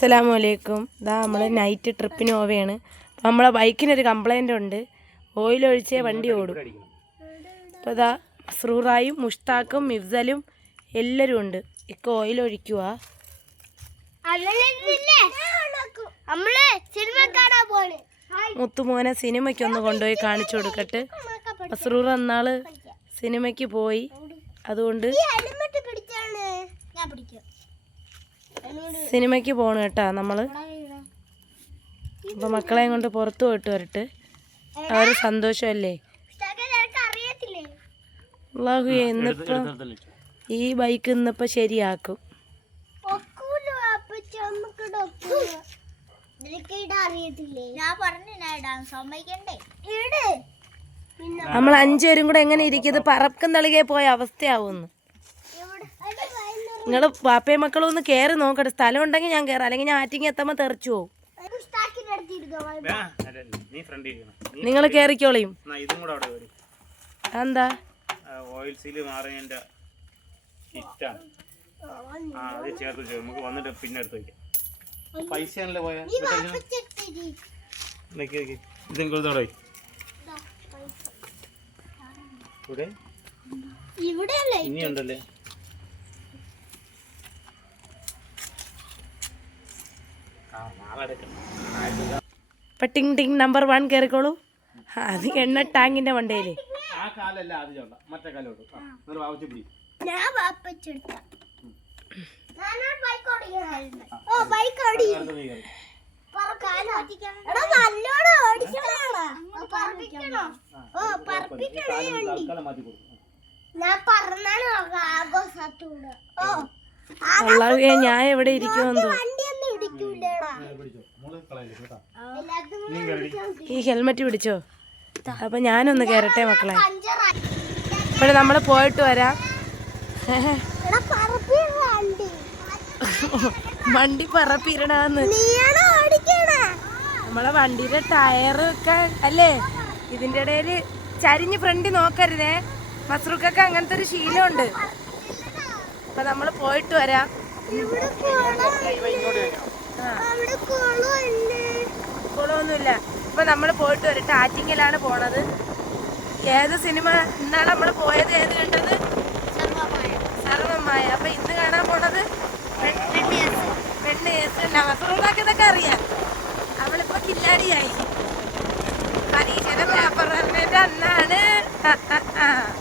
അസ്സലാമു അലൈക്കും ഇതാ നമ്മൾ നൈറ്റ് ട്രിപ്പിന് പോവുകയാണ് അപ്പോൾ നമ്മളെ ബൈക്കിനൊരു കംപ്ലൈന്റ് ഉണ്ട്. ഓയിൽ ഒഴിച്ചേ വണ്ടി ഓടും. അപ്പോൾ ഇതാ മസ്രൂറായും മുഷ്താക്കും മിഫ്സലും എല്ലാവരും ഉണ്ട്. ഇക്ക ഓയിൽ ഒഴിക്കുക മുത്തുമോനെ സിനിമയ്ക്ക് ഒന്ന് കൊണ്ടുപോയി കാണിച്ചു കൊടുക്കട്ടെ. മസ്രൂർ എന്നാൾ സിനിമയ്ക്ക് പോയി. അതുകൊണ്ട് ഈ ഹെൽമെറ്റ് പിടിച്ചാണ് ഞാൻ പിടിക്കാം സിനിമയ്ക്ക് പോകണം കേട്ടാ നമ്മൾ. അപ്പോൾ മക്കളെയും കൊണ്ട് പുറത്ത് പോയിട്ട് വരട്ട്. അവർ സന്തോഷമല്ലേ? അള്ളാഹു ഇന്നിപ്പം ഈ ബൈക്ക് ഇന്നിപ്പോൾ ശരിയാക്കും. നമ്മൾ അഞ്ചുപേരും കൂടെ എങ്ങനെ ഇരിക്കും? പറക്കും പറക്കം തളികെ പോയ വൈകുന്നേരം നിങ്ങൾ പാപ്പയും മക്കളും ഒന്ന് കയറി നോക്കട്ടെ. സ്ഥലം ഉണ്ടെങ്കിൽ ഞാൻ കയറാം അല്ലെങ്കിൽ ഞാൻ ആറ്റിങ്ങി എത്തുമ്പോൾ തെറിച്ചു പോകും പുസ്താക്കിന്റെ അടുത്തിരുന്നോ നീ ഫ്രണ്ട് ഇരിക്കണം. നിങ്ങൾ കയറിക്കോളിയും എന്താ ഓയിൽ സീൽ മാറിയതിന്റെ കിറ്റാണ് ആ അത് ചേർത്ത് വെച്ചോ. നമുക്ക് വന്നിട്ട് പിന്നെ എടുത്ത് വയ്ക്കാം പൈസ ആണല്ലേ പോയാ. അപ്പച്ചെടുത്തിരി ഇതും കൊടുത്തോടെ ഇവിടെ? ഇനിയുണ്ടല്ലേ ആ നാളെ എടുക്കാം ഇപ്പം ടിങ് ടിങ് നമ്പർ വൺ കയറിക്കോളൂ ആ, അത് എണ്ണ ടാങ്കിന്റെ വണ്ടിയിൽ ആ കാലല്ല ചോണ്ട. മറ്റേ കാലോട്ട്. പിടി. ഞാൻ വാപ്പച്ചെടുത്ത ഞാൻ എവിടെ ഇരിക്കുമെന്തോ ഈ ഹെൽമെറ്റ് പിടിച്ചോ? അപ്പൊ ഞാനൊന്ന് കയറട്ടെ മക്കളെ. ഇപ്പോൾ നമ്മൾ പോയിട്ട് വരാം. വണ്ടി. പറപ്പിരണന്ന് നമ്മളെ വണ്ടിയുടെ ടയറ് ഒക്കെ അല്ലേ? ഇതിന്റെ ഇടയിൽ ചരിഞ്ഞ് ഫ്രണ്ട് നോക്കരുതേ. മസ്രൂക്കൊക്കെ അങ്ങനത്തെ ഒരു ശീലമുണ്ട്. അപ്പൊ നമ്മൾ പോയിട്ട് വരാം. കുളമൊന്നുമില്ല. ഇപ്പൊ നമ്മൾ പോയിട്ട് ഒരു ടാറ്റിങ്ങിലാണ് പോണത്. ഏത് സിനിമ ഇന്നാണ് നമ്മൾ പോയത്? ഏത് കണ്ടത്? സർവമായ അപ്പൊ ഇന്ന് കാണാൻ പോണത്? പെണ്ണ് കേസ്. മസറൂളാക്ക് ഇതൊക്കെ അറിയാം. അവളിപ്പോ കില്ലാടിയായി. പരീക്ഷയുടെ പേപ്പർ അന്നാണ്.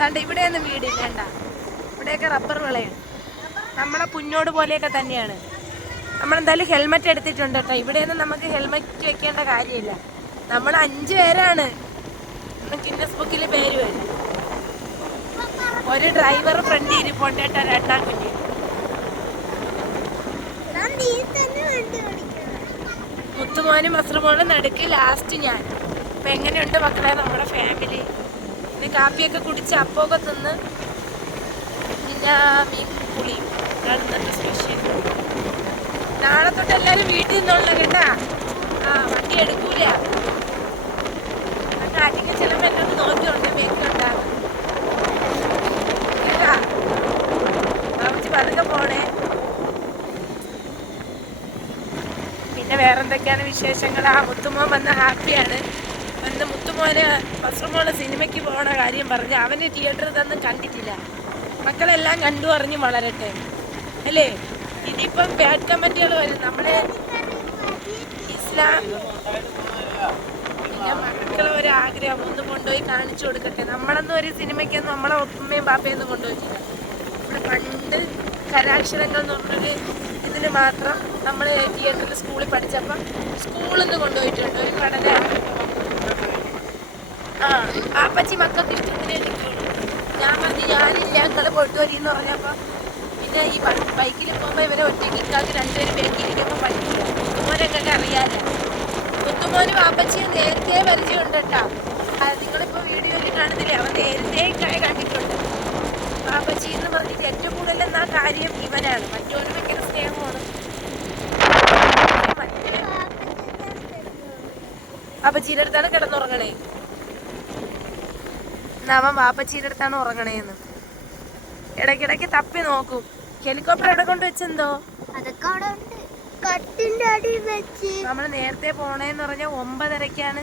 കണ്ട ഇവിടെയൊന്നും വീടില്ല കണ്ട ഇവിടെയൊക്കെ റബ്ബർ വിളയാണ്. നമ്മളെ പുന്നോട് പോലെയൊക്കെ തന്നെയാണ്. നമ്മളെന്തായാലും ഹെൽമെറ്റ് എടുത്തിട്ടുണ്ട് കേട്ടോ. ഇവിടെയൊന്നും നമുക്ക് ഹെൽമെറ്റ് വെക്കേണ്ട കാര്യമില്ല. നമ്മൾ അഞ്ച് പേരാണ്. ഗിന്നസ് ബുക്കിൽ പേര് വരും ഒരു ഡ്രൈവർ ഫ്രണ്ട് ഇരിപ്പോണ്ട് കേട്ടോ രണ്ടാം കുഞ്ഞ് വണ്ടി മുത്തുമോനും മസ്രുമോളും നടുക്ക് ലാസ്റ്റ് ഞാൻ. അപ്പം എങ്ങനെയുണ്ട് മക്കളെ നമ്മുടെ ഫാമിലി ഇന്ന് കാപ്പിയൊക്കെ കുടിച്ച് അപ്പമൊക്കെ തിന്ന് പിന്നെ മീൻ പുളിയും. ഇന്നത്തെ സ്പെഷ്യൽ നാളെ തൊട്ട് എല്ലാവരും വീട്ടിൽ നിന്നുള്ള കേട്ടാ. ആ വണ്ടി എടുക്കൂല. കാട്ടിക്ക് ചിലപ്പോൾ എല്ലാവരും നോക്കിയുണ്ട് ബാബുജി പതുക്കെ പോണേ. പിന്നെ വേറെന്തൊക്കെയാണ് വിശേഷങ്ങൾ ആ മുത്തുമോ വന്ന ഹാപ്പിയാണ്. വന്ന് മുത്തുമോന് വസ്ത്രമോളെ സിനിമയ്ക്ക് പോകണ കാര്യം പറഞ്ഞ് അവന് തിയേറ്ററിൽ തന്നെ കണ്ടിട്ടില്ല. മക്കളെല്ലാം കണ്ടു അറിഞ്ഞ് വളരട്ടെ. അല്ലേ? ഇതിപ്പം ബാഡ് കമന്റുകൾ വരും. നമ്മുടെ ഇസ്ലാം പിന്നെ മക്കളെ ഒരു ആഗ്രഹം ഒന്ന് കൊണ്ടുപോയി കാണിച്ചു കൊടുക്കട്ടെ. നമ്മളൊന്നും ഒരു സിനിമയ്ക്കൊന്നും നമ്മളെ ഉമ്മയും പാപ്പയൊന്നും കൊണ്ടുപോയിട്ടില്ല. ഇവിടെ പണ്ട് കരാക്ഷരങ്ങൾ എന്ന് പറഞ്ഞൊരു ഇതിന് മാത്രം നമ്മൾ തിയേറ്ററിൽ സ്കൂളിൽ പഠിച്ചപ്പം സ്കൂളിൽ നിന്ന് കൊണ്ടുപോയിട്ടുണ്ട്. ഒരു പഠന ആ പാപ്പച്ചി മക്കൾക്ക് ഇഷ്ടത്തിനേ നിൽക്കുള്ളൂ ഞാൻ പറഞ്ഞു ഞാനില്ല ഞങ്ങൾ പോയിട്ട് വരീന്ന് പറഞ്ഞപ്പോൾ പിന്നെ ഈ ബൈക്കിൽ പോകുമ്പോൾ ഇവരെ ഒറ്റയ്ക്ക് ഇക്കാക്ക് രണ്ടുപേരും ബാക്കിയിരിക്കുമ്പോൾ പഠിക്കില്ല കുത്തുമോനൊക്കെ അറിയാലോ? കുത്തുമോനും പാപ്പച്ചിയെ നേരത്തെ പരിചയമുണ്ട് കേട്ടോ. നിങ്ങളിപ്പോൾ വീഡിയോയിൽ കാണുന്നില്ലേ? അവൻ നേരത്തെ കണ്ടിട്ടുണ്ട്. പാപ്പച്ചി എന്ന് പറഞ്ഞിട്ട് ഏറ്റവും കൂടുതൽ എന്നാ കാര്യം ഇവനാണ്. മറ്റൊരു ഭയങ്കര സ്നേഹമാണ്. മറ്റേ വാപ്പച്ചീന്റെ അടുത്താണ് കിടന്നുറങ്ങണേ. അവൻ വാപ്പച്ചീന്റെ അടുത്താണ് ഉറങ്ങണേന്ന്. ഇടയ്ക്കിടയ്ക്ക് തപ്പി നോക്കും. ഹെലികോപ്റ്റർ എവിടെ കൊണ്ട് വെച്ചെന്തോ? കട്ടിന്റെ അടി വെച്ച്. നമ്മൾ നേരത്തെ പോണേന്ന് പറഞ്ഞ ഒമ്പതരക്കാണ്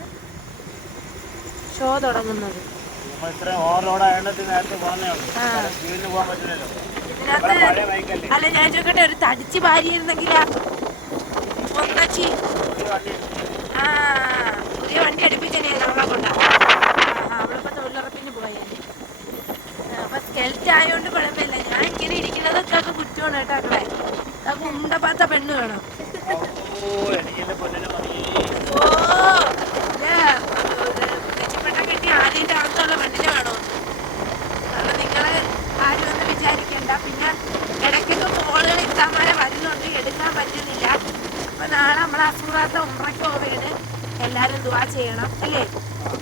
ഷോ തുടങ്ങുന്നത്. ഇതിനകത്ത് അല്ല? ഞാൻ ചോക്കട്ടെ ഒരു തടിച്ച് ഭാര്യയിരുന്നെങ്കിലാ ഒന്നച്ചി. ആ പുതിയ വണ്ടി അടുപ്പിച്ചെന്നെ നമ്മളെ കൊണ്ടാ ആ അവളിപ്പോ തൊഴിലുറപ്പിന് പോയാൽ അപ്പൊ സ്കെൽറ്റ് ആയതുകൊണ്ട് കുഴപ്പമില്ല. ഞാൻ ഇങ്ങനെ ഇരിക്കുന്നതൊക്കെ കുറ്റമാണ് കേട്ടോ അക്കളെ അതൊക്കെ ഉണ്ടപ്പാത്ത പെണ്ണ് വേണം. ഓ പെണ്ണിനെ നിങ്ങളെ ആരും പിന്നെ എടുക്കാൻ പറ്റുന്നില്ല. ദുവാ ചെയ്യണം അല്ലേ?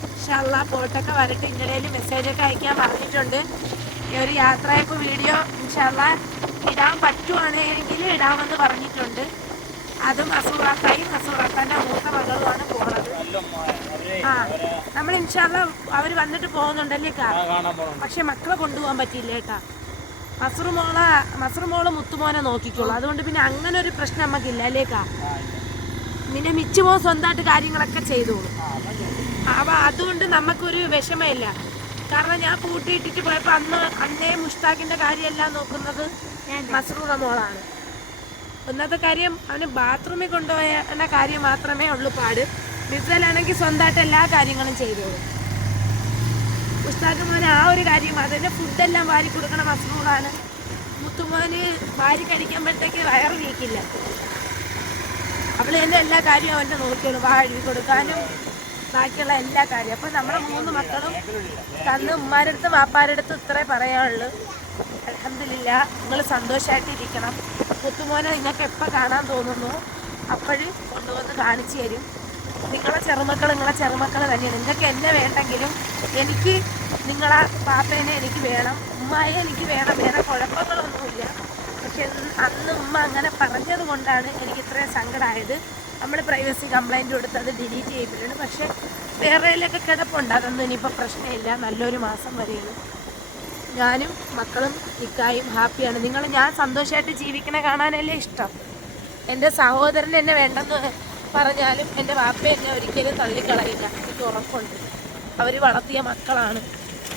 ഇൻഷാല്ലാ പോട്ടൊക്കെ വരട്ടെ. ഇന്നലെ മെസ്സേജൊക്കെ അയക്കാൻ പറഞ്ഞിട്ടുണ്ട്. ഒരു യാത്രയപ്പ് വീഡിയോ ഇൻഷാല്ലാ ഇടാൻ പറ്റുവാണെങ്കിൽ ഇടാമെന്ന് പറഞ്ഞിട്ടുണ്ട്. അതും അസൂറാത്തായും അസൂറാത്താന്റെ മൂത്ത മകളുമാണ് പോണത്. അവരെ ആ നമ്മൾ ഇൻഷാല്ല അവർ വന്നിട്ട് പോകുന്നുണ്ടല്ലേ കാ? പക്ഷെ മക്കളെ കൊണ്ടുപോകാൻ പറ്റിയില്ല കേട്ടാ. മസറു മോള മസറു മോൾ മുത്തുമോനെ നോക്കിക്കോളൂ. അതുകൊണ്ട് പിന്നെ അങ്ങനെ ഒരു പ്രശ്നം നമുക്കില്ല അല്ലേ കാ? പിന്നെ മിച്ചുമോ സ്വന്തമായിട്ട് കാര്യങ്ങളൊക്കെ ചെയ്തോളൂ. അപ്പൊ അതുകൊണ്ട് നമുക്കൊരു വിഷമമില്ല. കാരണം ഞാൻ കൂട്ടിയിട്ടിട്ട് പോയപ്പോ അന്ന് അന്നേ മുഷ്താഖിന്റെ കാര്യമെല്ലാം നോക്കുന്നത് മസറൂറ മോളാണ്. ഒന്നാമത്തെ കാര്യം അവന് ബാത്റൂമിൽ കൊണ്ടുപോയ കാര്യം മാത്രമേ ഉള്ളൂ പാട്. മിസലാണെങ്കിൽ സ്വന്തമായിട്ട് എല്ലാ കാര്യങ്ങളും ചെയ്തോളൂ. മുസ്താഖ് മോന് ആ ഒരു കാര്യം അതിന്റെ ഫുഡെല്ലാം വാരി കൊടുക്കണ മസറൂറാണ്. മുത്തുമോന് വാരി കഴിക്കുമ്പോഴത്തേക്ക് വയറ് വീക്കില്ല. അവളെ തന്നെ എല്ലാ കാര്യവും അവന്റെ നോക്കിയുള്ളൂ വാഴി കൊടുക്കാനും ബാക്കിയുള്ള എല്ലാ കാര്യവും. അപ്പം നമ്മുടെ മൂന്ന് മക്കളും തന്ന് ഉമ്മാരടുത്ത് വാപ്പാരടുത്ത് ഇത്രേ പറയാനുള്ളൂ. അലഹമില്ല നിങ്ങൾ സന്തോഷമായിട്ടിരിക്കണം കുത്തുമോനെ നിങ്ങൾക്ക് എപ്പോൾ കാണാൻ തോന്നുന്നു അപ്പോഴും കൊണ്ടുവന്ന് കാണിച്ചു തരും. നിങ്ങളെ ചെറുമക്കൾ നിങ്ങളെ ചെറുമക്കൾ തന്നെയാണ്. നിങ്ങൾക്ക് എന്നെ വേണ്ടെങ്കിലും എനിക്ക് നിങ്ങളെ പാപ്പേനെ എനിക്ക് വേണം ഉമ്മായെ എനിക്ക് വേണം വേറെ കുഴപ്പങ്ങളൊന്നുമില്ല. പക്ഷെ അന്ന് ഉമ്മ അങ്ങനെ പറഞ്ഞത് കൊണ്ടാണ് എനിക്ക് ഇത്രയും സങ്കടമായത് നമ്മൾ പ്രൈവസി കംപ്ലൈന്റ് കൊടുത്ത് അത് ഡിലീറ്റ് ചെയ്തിട്ടുണ്ട്. പക്ഷെ വേറെയിലൊക്കെ കിടപ്പുണ്ട്. അതൊന്നും ഇനിയിപ്പോൾ പ്രശ്നമില്ല. നല്ലൊരു മാസം വരെയാണ് ഞാനും മക്കളും നിക്കായും ഹാപ്പിയാണ്. നിങ്ങൾ ഞാൻ സന്തോഷമായിട്ട് ജീവിക്കണ കാണാനല്ലേ ഇഷ്ടം? എന്റെ സഹോദരൻ എന്നെ വേണ്ടെന്ന് പറഞ്ഞാലും എന്റെ വാപ്പ എന്നെ ഒരിക്കലും തള്ളിക്കളയില്ല. എനിക്ക് ഉറപ്പുണ്ട്. അവർ വളർത്തിയ മക്കളാണ്.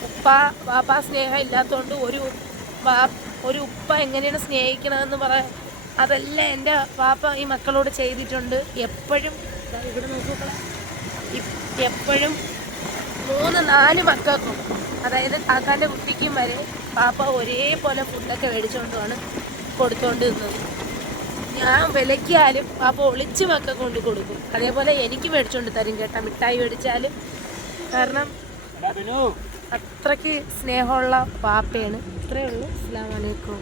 ഉപ്പ വാപ്പ സ്നേഹം ഇല്ലാത്തതുകൊണ്ട് ഒരു വാ ഒരു ഉപ്പ എങ്ങനെയാണ് സ്നേഹിക്കണമെന്ന് പറ അതെല്ലാം എന്റെ പാപ്പ ഈ മക്കളോട് ചെയ്തിട്ടുണ്ട്. എപ്പോഴും ഇവിടെ നോക്കൂക്കളെ. എപ്പോഴും മൂന്ന് നാല് മക്കൾക്കും അതായത് കാക്കാന്റെ കുട്ടിക്കും വരെ പാപ്പ ഒരേപോലെ ഫുഡൊക്കെ മേടിച്ചുകൊണ്ടുമാണ് കൊടുത്തോണ്ട് നിന്നത് ഞാൻ വിലക്കിയാലും പാപ്പ ഒളിച്ച് മക്കൾ കൊണ്ട് കൊടുക്കും. അതേപോലെ എനിക്ക് മേടിച്ചുകൊണ്ട് തരും കേട്ടോ. മിഠായി മേടിച്ചാലും. കാരണം അത്രയ്ക്ക് സ്നേഹമുള്ള പാപ്പയാണ്. ഇത്രയേ ഉള്ളൂ. അസ്സാം വലൈക്കും